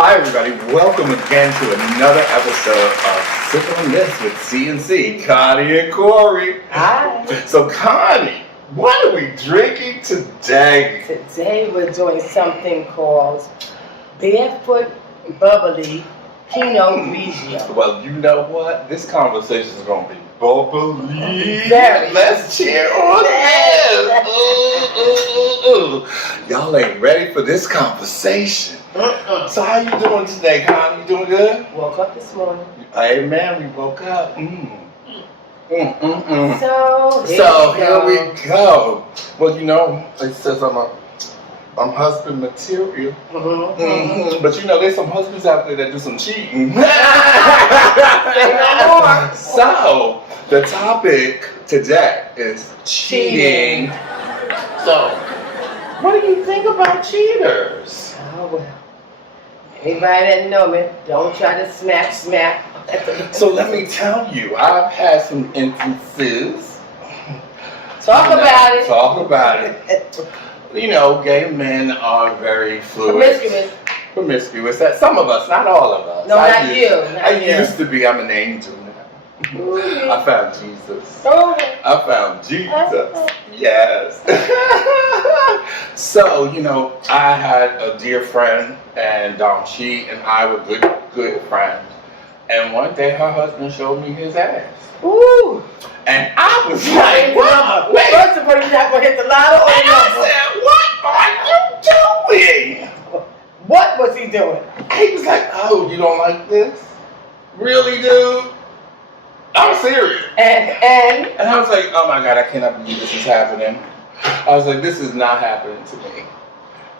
Hi everybody, welcome again to another episode of Sip on This with C&C, Connie and Corey. Hi. So Connie, what are we drinking today? Today we're doing something called Barefoot Bubbly Pinot Grigio. Well, you know what? This conversation is going to be bubbly. Very. Let's cheer on this. Y'all ain't ready for this conversation. So how you doing today, Connie? You doing good? Woke up this morning. Amen. We woke up. So Here we go. Well, you know, it says I'm husband material. But you know, there's some husbands out there that do some cheating. So the topic today is cheating. So, what do you think about cheaters? Oh well. Anybody that know me, don't try to smack. So let me tell you, I've had some instances. Talk about it. Talk about it. You know, gay men are very fluid. Promiscuous. That some of us, not all of us. No, not you. I used to be. I'm an angel now. I found Jesus. I found Jesus. Yes. So, you know, I had a dear friend, and she and I were good friends. And one day her husband showed me his ass. Ooh. And I was like, what? Wait. First of all, you're not going to hit the lotto or And I said, what are you doing? What was he doing? He was like, oh, you don't like this? Really, dude? I'm serious. And I was like, oh my God, I cannot believe this is happening. I was like, this is not happening to me.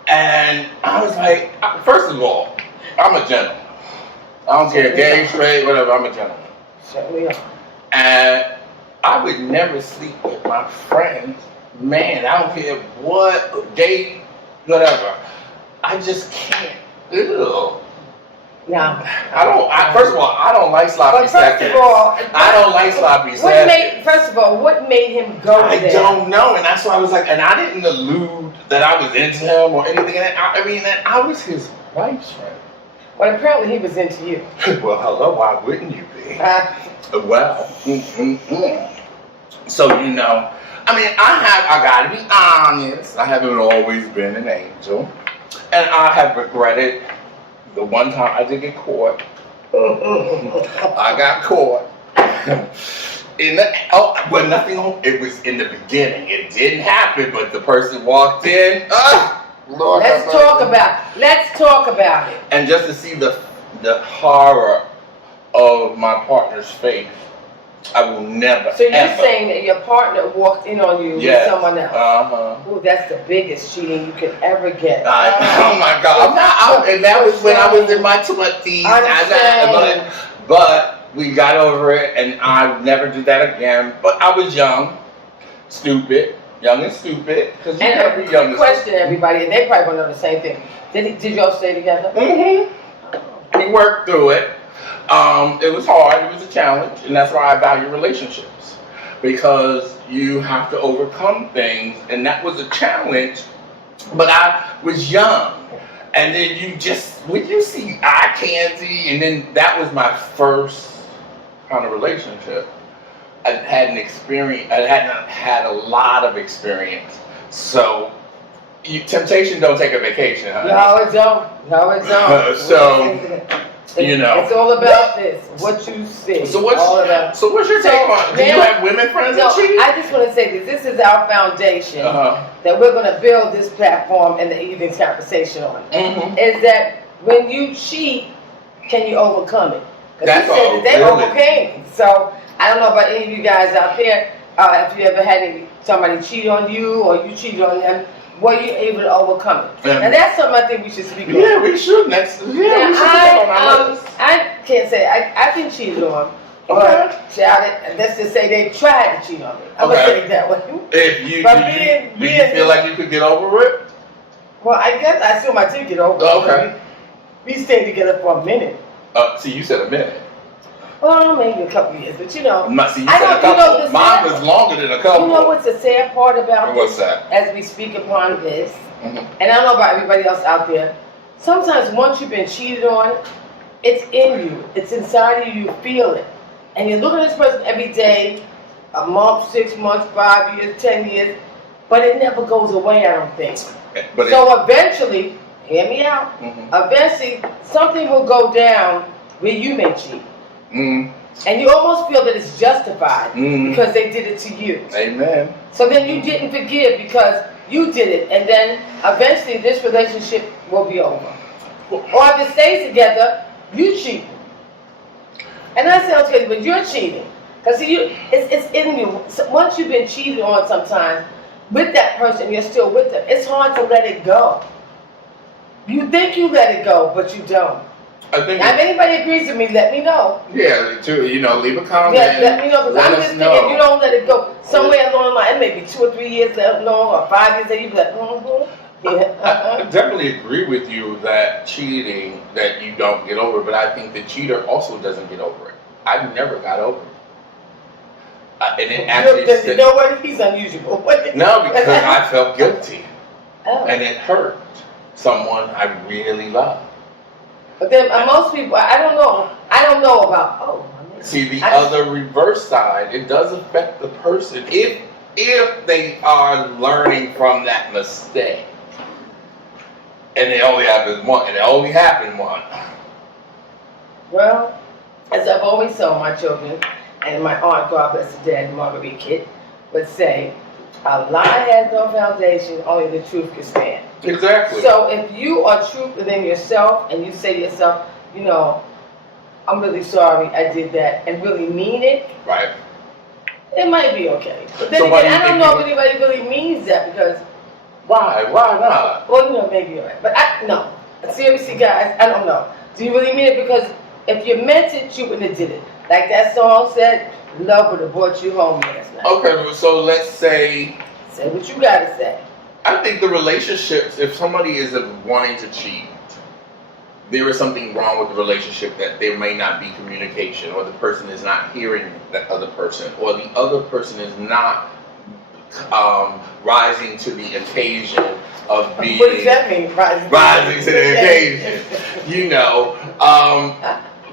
And I was like, first of all, I'm a gentleman. I don't care, gay, straight, whatever, I'm a gentleman. Certainly are. And I would never sleep with my friend's man. I don't care what, gay, whatever. I just can't. Ew. No. First of all, I don't like sloppy seconds. I don't like sloppy seconds. First of all, what made him go there? I don't know, and that's why I was like, and I didn't allude that I was into him or anything. I mean, that I was his wife's friend. Well, apparently he was into you. Well, hello, why wouldn't you be? Well, So, you know, I mean, I gotta be honest, I haven't always been an angel. And I have regretted the one time I did get caught. I got caught. It was in the beginning. It didn't happen, but the person walked in. Lord, Let's talk about it. And just to see the horror of my partner's face, I will never. So you're saying that your partner walked in on you with someone else? Ooh, that's the biggest cheating you could ever get. Oh my God! And that was when I was in my 20s. But we got over it, and I would never do that again. But I was young and stupid. Because you never be young. Question everybody, and they probably gonna know the same thing. Did y'all stay together? We worked through it. It was hard. It was a challenge, and that's why I value relationships, because you have to overcome things, and that was a challenge. But I was young, and then when you see eye candy, and then that was my first kind of relationship. I hadn't had a lot of experience, so temptation don't take a vacation, honey. No, it don't. So. You know, it's all about this. What you see. So what's your take on? Do you have women friends that cheat? I just want to say this is our foundation that we're going to build this platform and the evening's conversation on. Is that when you cheat, can you overcome it? Because you said that they overcame. So I don't know about any of you guys out there. If you ever had somebody cheat on you or you cheated on them, were you able to overcome it? And that's something I think we should speak on. Yeah, we should. We should I can't say I've been cheated on. But let's just say they tried to cheat on me. I'm gonna say it that way. Do you feel like you could get over it? Well, I guess I still might get over it. Okay. We stayed together for a minute. See, you said a minute. Well, maybe a couple years, but you know. See, you said a couple. Mine was longer than a couple. You know what's the sad part about What's that? As we speak upon this, and I don't know about everybody else out there, sometimes once you've been cheated on, it's in you. It's inside of you. You feel it. And you look at this person every day, a month, 6 months, 5 years, 10 years, but it never goes away, I don't think. But so eventually, hear me out, eventually something will go down where you may cheat. And you almost feel that it's justified because they did it to you. Amen. So then you didn't forgive because you did it. And then eventually this relationship will be over. Or if it stays together, you cheat. And that sounds crazy, but you're cheating. Because it's in you. So once you've been cheated on sometimes with that person, you're still with them. It's hard to let it go. You think you let it go, but you don't. I think now, if anybody agrees with me, let me know. Yeah, leave a comment. Yeah, let me know, because I'm just thinking, if you don't let it go, somewhere along the line, it may be 2 or 3 years long, or 5 years later, you be like, I definitely agree with you that cheating, that you don't get over, but I think the cheater also doesn't get over it. I never got over it. And it actually... You know what? He's unusual. No, because I felt guilty. Oh. And it hurt someone I really love. But then most people, I don't know about, See, the other reverse side, it does affect the person if they are learning from that mistake. And it only happened once. Well, as I've always told my children, and my aunt, God bless her dad, Marguerite Kid, would say, a lie has no foundation, only the truth can stand. Exactly. So if you are true within yourself and you say to yourself, I'm really sorry I did that, and really mean it, right? It might be okay. But then again, I don't know if anybody really means that, because why not? Well, maybe you're right, but no. Seriously, guys, I don't know. Do you really mean it? Because if you meant it, you wouldn't have did it. Like that song said, love would have brought you home last night. Okay, so let's say... Say what you gotta say. I think the relationships, if somebody is wanting to cheat, there is something wrong with the relationship, that there may not be communication, or the person is not hearing the other person, or the other person is not rising to the occasion of being... What does that mean, rising to the occasion?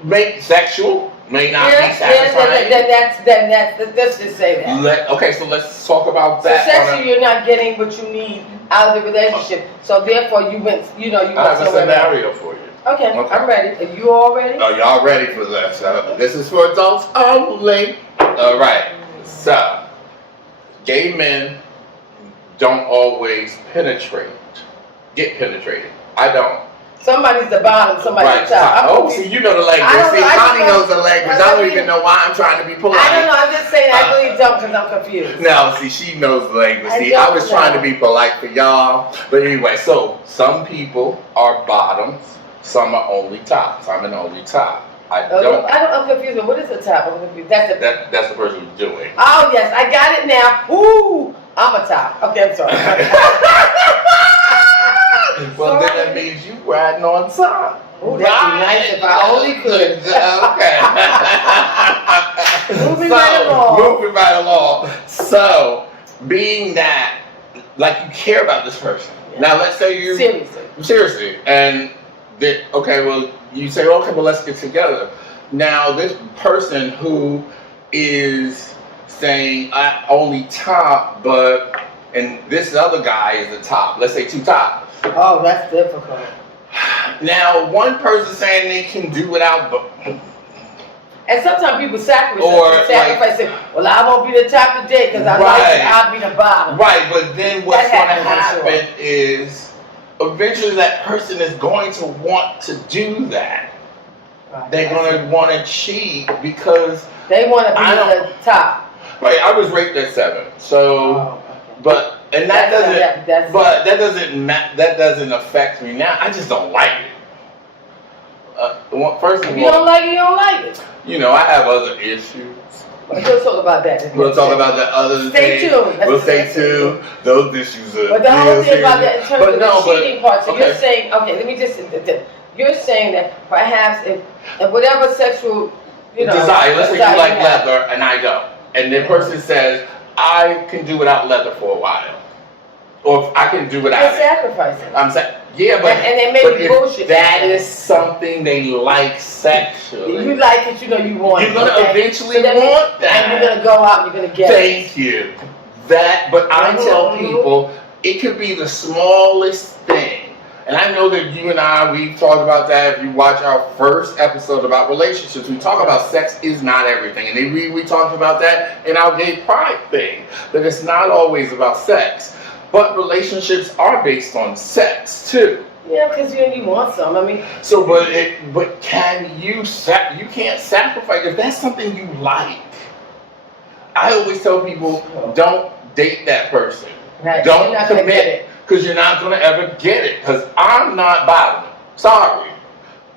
Make sexual, may not be satisfying. Let's just say that. Okay, so let's talk about that. So sexually, you're not getting what you need out of the relationship, so therefore you went I have a scenario for you. Okay, I'm ready. Are you all ready? Are y'all ready for this? This is for adults only. All right. So, gay men don't always get penetrated. I don't. Somebody's the bottom, somebody's the top. See, you know the language. See, Connie knows the language. I don't even know why I'm trying to be polite. I don't know. I'm just saying I really don't, because I'm confused. No, see, she knows the language. See, I was trying to be polite for y'all. But anyway, so some people are bottoms. Some are only tops. I'm an only top. I'm confused. What is the top? I'm confused. That's the person who's doing. Oh yes, I got it now. Ooh, I'm a top. Okay, I'm sorry. Well, then that means you riding on top. Ooh, that'd be nice if I only could. Okay. Moving right along. So, being that, like, you care about this person. Yeah. Now, let's say you... Seriously. And, you say, okay, well, let's get together. Now, this person who is saying, I only top, and this other guy is the top. Let's say 2 tops. Oh, that's difficult. Now, one person saying they can do without... And sometimes people sacrifice it. Well, I won't be the top today because I like it. I'll be the bottom. Right, but then what's going to happen is eventually that person is going to want to do that. Right. They're going to want to cheat because... They want to be the top. Right, I was raped at 7. So, that doesn't affect me now. I just don't like it. First of all, if you don't like it, you don't like it. I have other issues. We'll talk about that. We'll talk about the other things. Stay tuned. We'll stay tuned. Those issues are... But the whole thing about that in terms of the cheating part, so okay. you're saying, you're saying that perhaps if whatever sexual, desire, let's say you like leather and I don't. And the person says, I can do without leather for a while. or if I can do without They're it. sacrificing. I'm saying, yeah, but and they may but be if bullshit. that is something they like sexually. You like it, you know you want it. You're gonna eventually want that. And you're gonna go out and you're gonna get it. Thank you. That, but I tell people it could be the smallest thing. And I know that you and I, we've talked about that. If you watch our first episode about relationships, we talk about sex is not everything. And we talked about that in our gay pride thing, that it's not always about sex. But relationships are based on sex too. Yeah, because you want some. I mean. So, but can you can't sacrifice if that's something you like. I always tell people, don't date that person. Right. Don't commit, because you're not going to ever get it. Because I'm not bottoming. Sorry.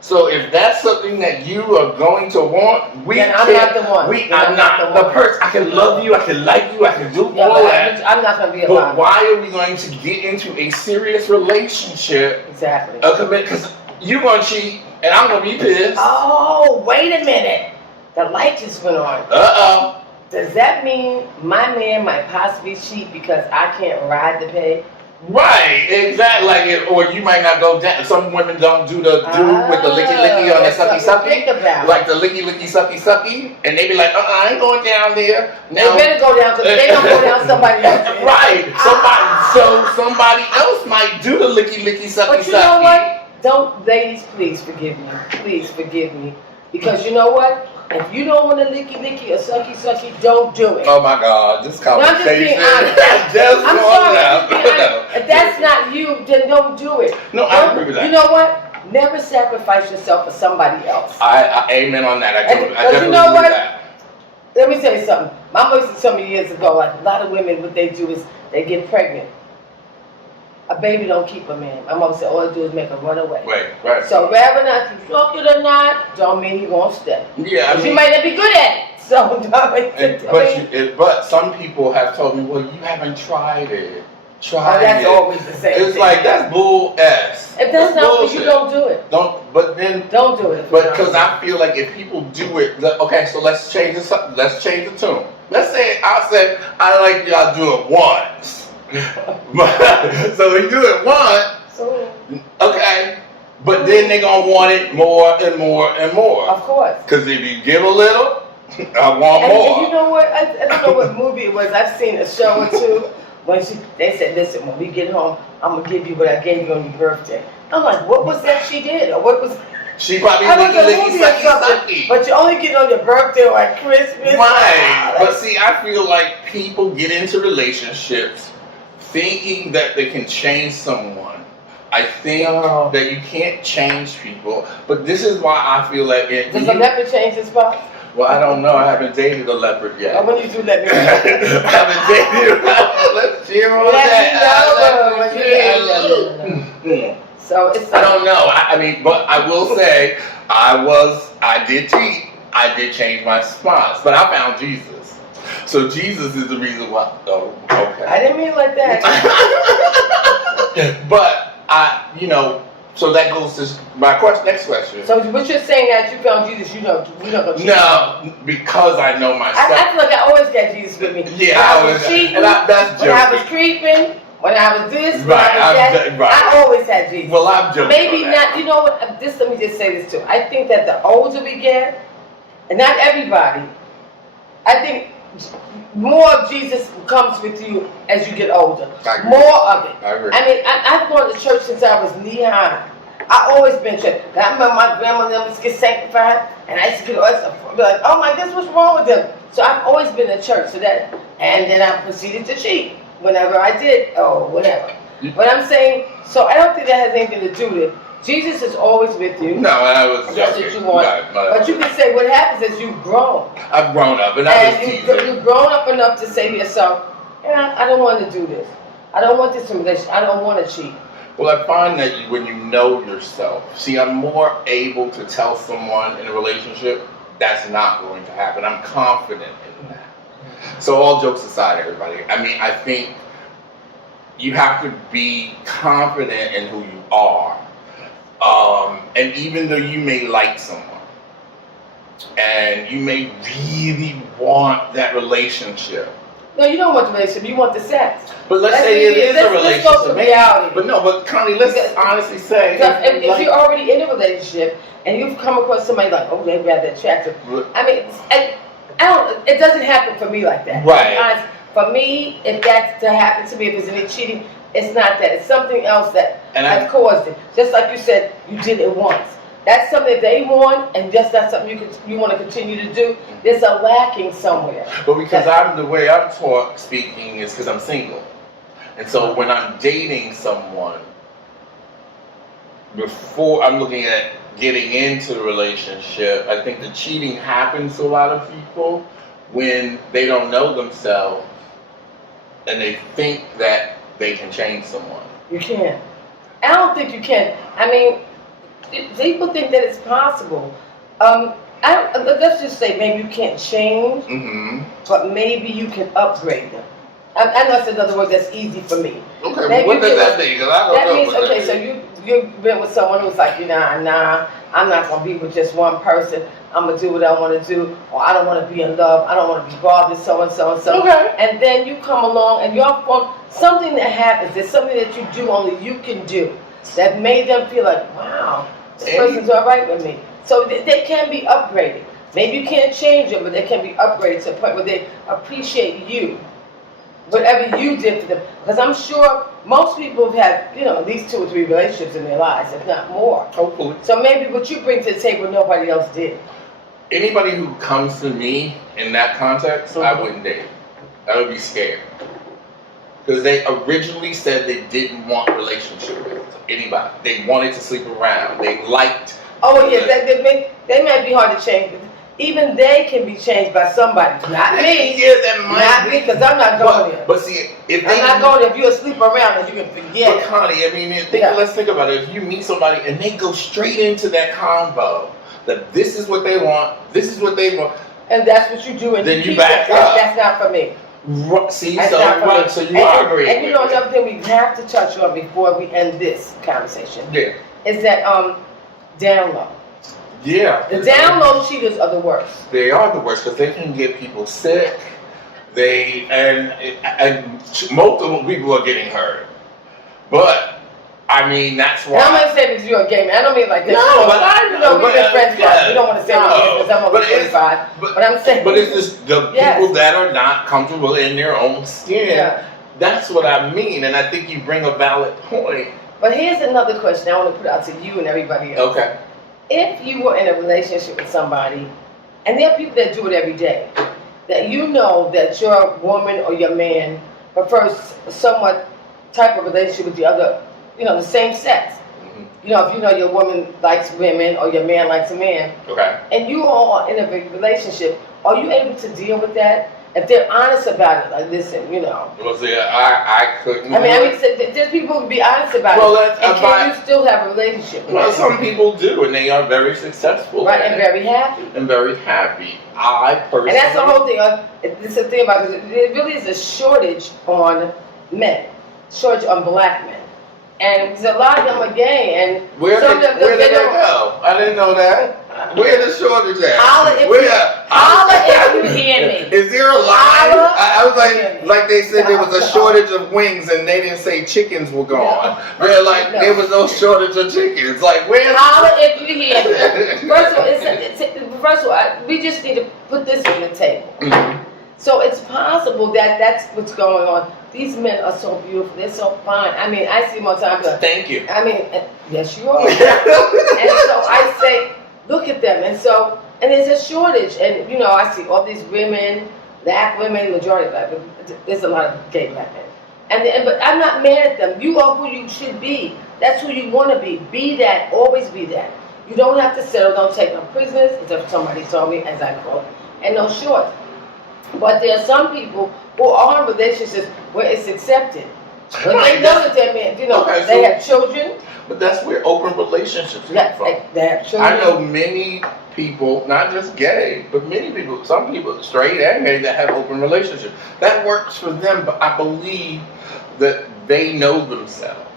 So if that's something that you are going to want, I'm not the one. I'm not the person. I can love you. I can like you. I can do all that. I'm not going to be a But bottom. why are we going to get into a serious relationship? Exactly. A commit, because you're going to cheat and I'm going to be pissed. Oh, wait a minute. The light just went on. Uh-oh. Does that mean my man might possibly cheat because I can't ride the pay? Right, exactly. Like, or you might not go down. Some women don't do with the licky licky on the sucky sucky, like the licky licky sucky sucky, and they be like, I ain't going down there. Now, they better go down because they don't go down somebody else. Right, somebody else might do the licky licky sucky sucky. But you know what? Don't, ladies, please forgive me, because you know what? If you don't want to licky licky or sucky sucky, don't do it. Oh my God, this conversation. I'm just being honest. I'm sorry. If that's not you, then don't do it. No, I agree with that. You know what? Never sacrifice yourself for somebody else. I amen on that. I definitely you know what? that. Let me tell you something. My mom used to tell me years ago, like a lot of women, what they do is they get pregnant. A baby don't keep a man. My mom said all they do is make her run away. Right. So whether or not you fuck it or not, don't mean you're gonna stay. Yeah, I mean, you might not be good at it. So but some people have told me, well, you haven't tried it. That's always the same. It's thing. like that's bull ass. If that's not what you don't do it. Don't do it. But because I feel like if people do it, okay, so let's change the tune. Let's say I like y'all do it once. So we do it once, okay, but then they're gonna want it more and more and more. Of course. Because if you give a little, I want more. You know what? I don't know what movie it was. I've seen a show or two when they said, "Listen, when we get home, I'm gonna give you what I gave you on your birthday." I'm like, "What was that she did, or what was?" She probably licky sucky. But you only get it on your birthday or at Christmas. Right. But see, I feel like people get into relationships thinking that they can change someone. I think that you can't change people, but this is why I feel like does a leopard change his spots? Well, I don't know. I haven't dated a leopard yet. Oh, when you do, let me know. I haven't dated a leopard. Let's cheer on that. So it's. I don't know. I mean, but I will say, I did cheat. I did change my spots, but I found Jesus. So Jesus is the reason why. Oh, okay. I didn't mean it like that. But so that goes to my next question. So what you're saying that you found Jesus, you don't go cheat? No, because I know myself. I feel like I always got Jesus with me. Yeah, I was cheating. That's when I was creeping. When I was this, when I was that, I always had Jesus. Well, I'm joking. Maybe not. You know what? Let me just say this too. I think that the older we get, and not everybody, I think more of Jesus comes with you as you get older. More of it. I agree. I mean, I've gone to church since I was knee high. I always been church. I remember my grandmother used to get sanctified, and I used to get like, oh my goodness, what's wrong with them? So I've always been to church. And then I proceeded to cheat whenever I did or whatever. But I'm saying, so I don't think that has anything to do with it. Jesus is always with you. No, I was that's what you want. But you can say what happens is you've grown. I've grown up, and you've grown up enough to say to yourself, I don't want to do this. I don't want this relationship. I don't want to cheat. Well, I find that when you know yourself, see, I'm more able to tell someone in a relationship that's not going to happen. I'm confident in that. So all jokes aside, everybody, I mean, I think you have to be confident in who you are. And even though you may like someone, and you may really want that relationship, No, you don't want the relationship. You want the sex. But let's say it is a relationship. Let's go to reality. But no, but Connie, let's honestly say. If you're already in a relationship and you've come across somebody like, oh, they're rather attractive. I mean, I don't. It doesn't happen for me like that. Right. For me, if that's to happen to me, if there's any cheating, it's not that. It's something else that has caused it. Just like you said, you did it once. That's something they want, and just that's something you want to continue to do. There's a lacking somewhere. But because the way I'm speaking is because I'm single, and so when I'm dating someone, before I'm looking at getting into the relationship, I think the cheating happens to a lot of people when they don't know themselves and they think that they can change someone. You can't. I don't think you can. I mean, people think that it's possible. Let's just say maybe you can't change, but maybe you can upgrade them. I know it's another word that's easy for me. Okay, maybe what does that mean? That means, okay, so you've been with someone who's like, nah, I'm not going to be with just one person. I'm going to do what I want to do, or I don't want to be in love. I don't want to be bothered, so and so and so. Okay. And then you come along and you're from something that happens. There's something that you do only you can do that made them feel like, wow, this person's all right with me. So they can be upgraded. Maybe you can't change them, but they can be upgraded to a point where they appreciate you, whatever you did for them. Because I'm sure most people have had, at least 2 or 3 relationships in their lives, if not more. Hopefully. So maybe what you bring to the table, nobody else did. Anybody who comes to me in that context, I wouldn't date. I would be scared. Because they originally said they didn't want a relationship with anybody. They wanted to sleep around. They liked. Oh, yeah, they might be hard to change. But even they can be changed by somebody. Not me. Yeah, that might not me, because I'm not going there. But see, if I'm not going there. If you're asleep around, then you can forget. But Connie, I mean, let's think about it. If you meet somebody and they go straight into that convo, that this is what they want, this is what they want. And that's what you do. And then you back up. That's not for me. See, so you are agreeing. And you know another thing we have to touch on before we end this conversation. Yeah. Is that down low. Yeah. The down low cheaters are the worst. They are the worst because they can get people sick. And multiple people are getting hurt. But I mean, that's why. And I'm not saying because you're a gay man. I don't mean like that. No, but I know. We've been friends for we don't want to say because I'm over 25. But I'm saying. But it's just the people that are not comfortable in their own skin. Yeah. That's what I mean. And I think you bring a valid point. But here's another question I want to put out to you and everybody else. Okay. If you were in a relationship with somebody, and there are people that do it every day, that you know that your woman or your man prefers somewhat type of relationship with the other, the same sex. Mm-hmm. If you know your woman likes women or your man likes a man, okay, and you all are in a big relationship, are you able to deal with that? If they're honest about it, like, listen, Well, see, I couldn't. I mean, there's people who be honest about it. And can you still have a relationship? Well, some people do, and they are very successful. Right, and very happy. I personally. And that's the whole thing. This is the thing about it. There really is a shortage on men, shortage on black men. And a lot of them are gay, and where did they go? I didn't know that. Where the shortage at? Holla if you hear me. Is there a line? I was like they said there was a shortage of wings, and they didn't say chickens were gone. They're like there was no shortage of chickens. Like where? Holla if you hear me. First of all, we just need to put this on the table. Mm-hmm. So it's possible that that's what's going on. These men are so beautiful. They're so fine. I mean, I see them all the time. Thank you. I mean, yes, you are. And so I say, look at them. And there's a shortage. And, I see all these women, black women, majority black women. There's a lot of gay black men. But I'm not mad at them. You are who you should be. That's who you want to be. Be that. Always be that. You don't have to settle. Don't take no prisoners, as somebody told me, as I quote, and no shorts. But there are some people who are in relationships where it's accepted. When they know that they're men, they have children. But that's where open relationships come from. They have children. I know many people, not just gay, but many people, some people, straight and gay, that have open relationships. That works for them, but I believe that they know themselves.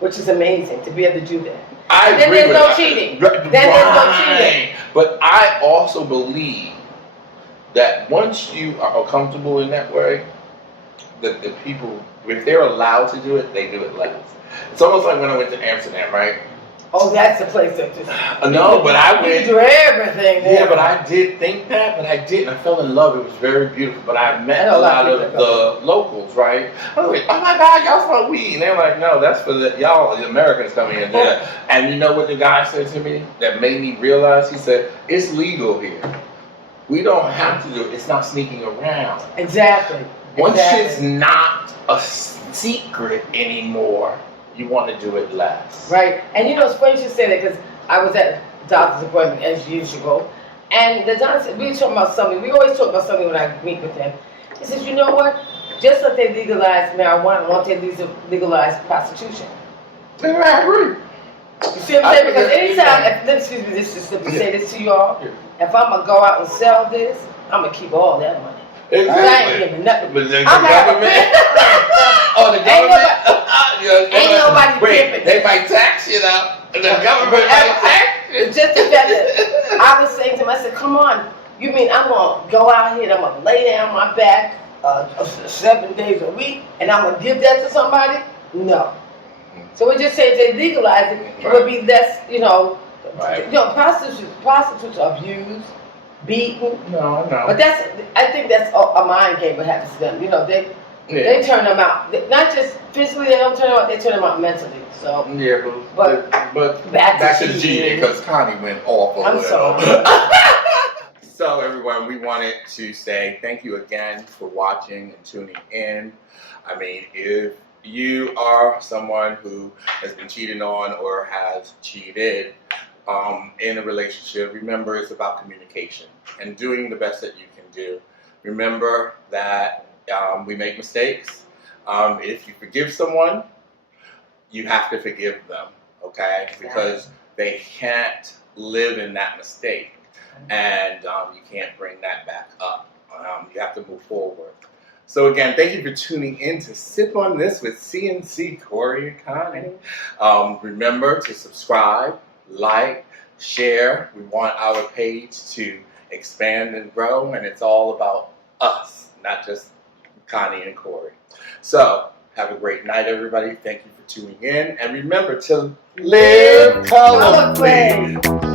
Which is amazing, to be able to do that. I agree then there's with no that. cheating. Then there's no cheating. But I also believe that once you are comfortable in that way, that the people, if they're allowed to do it, they do it less. It's almost like when I went to Amsterdam, right? Oh, that's the place that just. No, but I went. You do everything there. Yeah, but I did think that, but I didn't. I fell in love. It was very beautiful. But I met a lot of the locals, right? I was like, oh my God, y'all smoke weed. And they're like, no, that's for y'all, the Americans coming in there. And you know what the guy said to me that made me realize? He said, it's legal here. We don't have to do it. It's not sneaking around. Exactly. Once it's not a secret anymore, you want to do it less. Right. And you know, it's funny you should say that because I was at a doctor's appointment as usual. And the doctor said, we were talking about something. We always talk about something when I meet with him. He says, you know what? Just like they legalize marijuana, won't they legalize prostitution? Yeah, I agree. You see what I'm saying? Because anytime, excuse me, this is, let me say this to y'all. If I'm going to go out and sell this, I'm going to keep all that money. Exactly. I ain't giving nothing. But the government? Oh, the government? Ain't nobody Wait, they might tax you now. The government might tax you. Just the fact that I was saying to him, I said, come on, you mean I'm going to go out here and I'm going to lay down my back 7 days a week and I'm going to give that to somebody? No. So we just say if they legalize it, it would be less, you know, prostitutes are abused, beaten. No. But I think that's a mind game what happens to them. You know, they turn them out. Not just physically, they don't turn them out, they turn them out mentally. So yeah, but back to G because Connie went off a I'm little. sorry. So everyone, we wanted to say thank you again for watching and tuning in. I mean, if you are someone who has been cheated on or has cheated in a relationship, remember it's about communication and doing the best that you can do. Remember that we make mistakes. If you forgive someone, you have to forgive them, okay? Because they can't live in that mistake, and you can't bring that back up. You have to move forward. So again, thank you for tuning in to Sip on This with CNC, Corey, and Connie. Remember to subscribe, like, share. We want our page to expand and grow, and it's all about us, not just Connie and Corey. So have a great night, everybody. Thank you for tuning in, and remember to live colorfully.